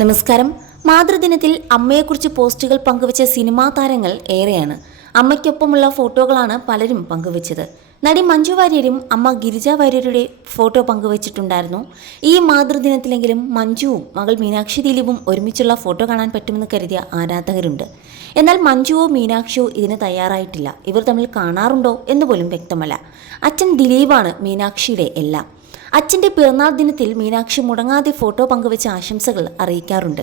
നമസ്കാരം. മാതൃദിനത്തിൽ അമ്മയെക്കുറിച്ച് പോസ്റ്റുകൾ പങ്കുവച്ച സിനിമാ താരങ്ങൾ ഏറെയാണ്. അമ്മയ്ക്കൊപ്പമുള്ള ഫോട്ടോകളാണ് പലരും പങ്കുവച്ചത്. നടി മഞ്ജു വാര്യരും അമ്മ ഗിരിജ വാര്യരുടെ ഫോട്ടോ പങ്കുവച്ചിട്ടുണ്ടായിരുന്നു. ഈ മാതൃദിനത്തിലെങ്കിലും മഞ്ജുവും മകൾ മീനാക്ഷി ദിലീപും ഒരുമിച്ചുള്ള ഫോട്ടോ കാണാൻ പറ്റുമെന്ന് കരുതിയ ആരാധകരുണ്ട്. എന്നാൽ മഞ്ജുവോ മീനാക്ഷിയോ ഇതിന് തയ്യാറായിട്ടില്ല. ഇവർ തമ്മിൽ കാണാറുണ്ടോ എന്ന് പോലും വ്യക്തമല്ല. അച്ഛൻ ദിലീപാണ് മീനാക്ഷിയുടെ എല്ലാം. അച്ഛന്റെ പിറന്നാൾ ദിനത്തിൽ മീനാക്ഷി മുടങ്ങാതെ ഫോട്ടോ പങ്കുവച്ച ആശംസകൾ അറിയിക്കാറുണ്ട്.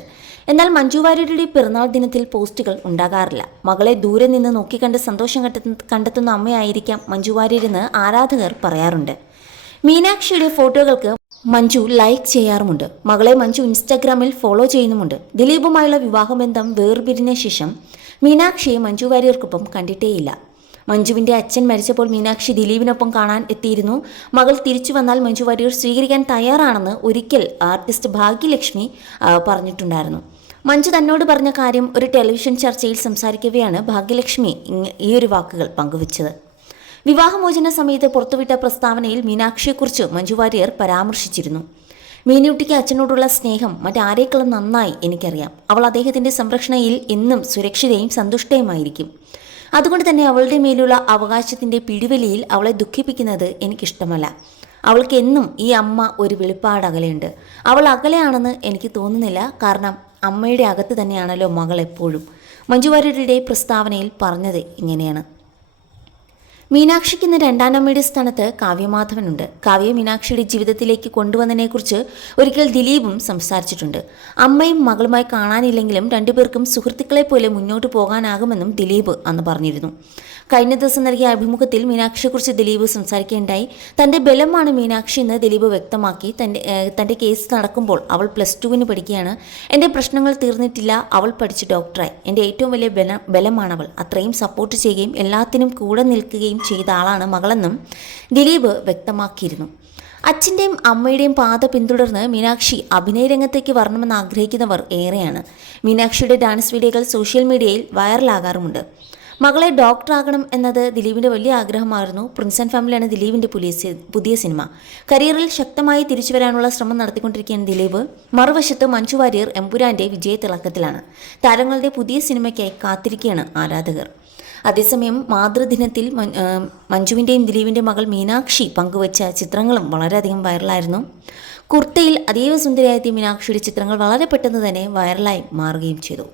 എന്നാൽ മഞ്ജു വാര്യരുടെ പിറന്നാൾ ദിനത്തിൽ പോസ്റ്റുകൾ ഉണ്ടാകാറില്ല. മകളെ ദൂരെ നിന്ന് നോക്കിക്കണ്ട് സന്തോഷം കണ്ടെത്തുന്ന അമ്മയായിരിക്കാം മഞ്ജു വാര്യരെന്ന് ആരാധകർ പറയാറുണ്ട്. മീനാക്ഷിയുടെ ഫോട്ടോകൾക്ക് മഞ്ജു ലൈക്ക് ചെയ്യാറുമുണ്ട്. മകളെ മഞ്ജു ഇൻസ്റ്റാഗ്രാമിൽ ഫോളോ ചെയ്യുന്നുമുണ്ട്. ദിലീപുമായുള്ള വിവാഹബന്ധം വേർപിരിഞ്ഞ ശേഷം മീനാക്ഷിയെ മഞ്ജു വാര്യർക്കൊപ്പം കണ്ടിട്ടേയില്ല. മഞ്ജുവിന്റെ അച്ഛൻ മരിച്ചപ്പോൾ മീനാക്ഷി ദിലീപിനൊപ്പം കാണാൻ എത്തിയിരുന്നു. മകൾ തിരിച്ചു വന്നാൽ മഞ്ജു വാര്യർ സ്വീകരിക്കാൻ തയ്യാറാണെന്ന് ഒരിക്കൽ ആർട്ടിസ്റ്റ് ഭാഗ്യലക്ഷ്മി പറഞ്ഞിട്ടുണ്ടായിരുന്നു. മഞ്ജു തന്നോട് പറഞ്ഞ കാര്യം ഒരു ടെലിവിഷൻ ചർച്ചയിൽ സംസാരിക്കവെയാണ് ഭാഗ്യലക്ഷ്മി ഈ ഒരു വാക്കുകൾ പങ്കുവച്ചത്. വിവാഹമോചന സമയത്ത് പുറത്തുവിട്ട പ്രസ്താവനയിൽ മീനാക്ഷിയെക്കുറിച്ച് മഞ്ജു വാര്യർ പരാമർശിച്ചിരുന്നു. മീനുട്ടിക്ക് അച്ഛനോടുള്ള സ്നേഹം മറ്റാരേക്കാളും നന്നായി എനിക്കറിയാം. അവൾ അദ്ദേഹത്തിന്റെ സംരക്ഷണയിൽ എന്നും സുരക്ഷിതയും സന്തുഷ്ടയുമായിരിക്കും. അതുകൊണ്ട് തന്നെ അവളുടെ മേലുള്ള അവകാശത്തിന്റെ പിടിവലിയിൽ അവളെ ദുഃഖിപ്പിക്കുന്നത് എനിക്കിഷ്ടമല്ല. അവൾക്ക് എന്നും ഈ അമ്മ ഒരു വെളിപ്പാട് അകലെയുണ്ട് അവൾ അകലെയാണെന്ന് എനിക്ക് തോന്നുന്നില്ല. കാരണം അമ്മയുടെ അകത്ത് തന്നെയാണല്ലോ മകൾ എപ്പോഴും. മഞ്ജുവാര്യരുടെ പ്രസ്താവനയിൽ പറഞ്ഞത് ഇങ്ങനെയാണ്. മീനാക്ഷിക്ക് ഇന്ന് രണ്ടാം അമ്മയുടെ സ്ഥാനത്ത് കാവ്യമാധവനുണ്ട്. കാവ്യ മീനാക്ഷിയുടെ ജീവിതത്തിലേക്ക് കൊണ്ടുവന്നതിനെക്കുറിച്ച് ഒരിക്കൽ ദിലീപും സംസാരിച്ചിട്ടുണ്ട്. അമ്മയും മകളുമായി കാണാനില്ലെങ്കിലും രണ്ടുപേർക്കും സുഹൃത്തുക്കളെ പോലെ മുന്നോട്ട് പോകാനാകുമെന്നും ദിലീപ് അന്ന് പറഞ്ഞിരുന്നു. കഴിഞ്ഞ ദിവസം നൽകിയ അഭിമുഖത്തിൽ മീനാക്ഷിയെക്കുറിച്ച് ദിലീപ് സംസാരിക്കുകയുണ്ടായി. തന്റെ ബലമാണ് മീനാക്ഷി എന്ന് ദിലീപ് വ്യക്തമാക്കി. തന്റെ തന്റെ കേസ് നടക്കുമ്പോൾ അവൾ പ്ലസ് ടുവിന് പഠിക്കുകയാണ്. എന്റെ പ്രശ്നങ്ങൾ തീർന്നിട്ടില്ല. അവൾ പഠിച്ച് ഡോക്ടറായി. എന്റെ ഏറ്റവും വലിയ ബലമാണവൾ. അത്രയും സപ്പോർട്ട് ചെയ്യുകയും എല്ലാത്തിനും കൂടെ നിൽക്കുകയും ചെയ്ത ആളാണ് മകളെന്നും ദിലീപ് വ്യക്തമാക്കിയിരുന്നു. അച്ഛന്റെയും അമ്മയുടെയും പാത പിന്തുടർന്ന് മീനാക്ഷി അഭിനയ രംഗത്തേക്ക് വരണമെന്ന് ആഗ്രഹിക്കുന്നവർ ഏറെയാണ്. മീനാക്ഷിയുടെ ഡാൻസ് വീഡിയോകൾ സോഷ്യൽ മീഡിയയിൽ വൈറലാകാറുമുണ്ട് മകളെ ഡോക്ടറാകണം എന്നത് ദിലീപിന്റെ വലിയ ആഗ്രഹമായിരുന്നു. പ്രിൻസ് ആൻഡ് ഫാമിലിയാണ് ദിലീപിന്റെ പുതിയ പുതിയ സിനിമ. കരിയറിൽ ശക്തമായി തിരിച്ചു വരാനുള്ള ശ്രമം നടത്തിക്കൊണ്ടിരിക്കുകയാണ് ദിലീപ്. മറുവശത്ത് മഞ്ജു വാര്യർ എമ്പുരാന്റെ വിജയത്തിളക്കത്തിലാണ്. താരങ്ങളുടെ പുതിയ സിനിമയ്ക്കായി കാത്തിരിക്കുകയാണ് ആരാധകർ. അതേസമയം മാതൃദിനത്തിൽ മഞ്ജുവിന്റെയും ദിലീപിന്റെ മകൾ മീനാക്ഷി പങ്കുവച്ച ചിത്രങ്ങളും വളരെയധികം വൈറലായിരുന്നു. കുർത്തയിൽ അതീവ സുന്ദരിയായെത്തിയ മീനാക്ഷിയുടെ ചിത്രങ്ങൾ വളരെ പെട്ടെന്ന് തന്നെ വൈറലായി മാറുകയും ചെയ്തു.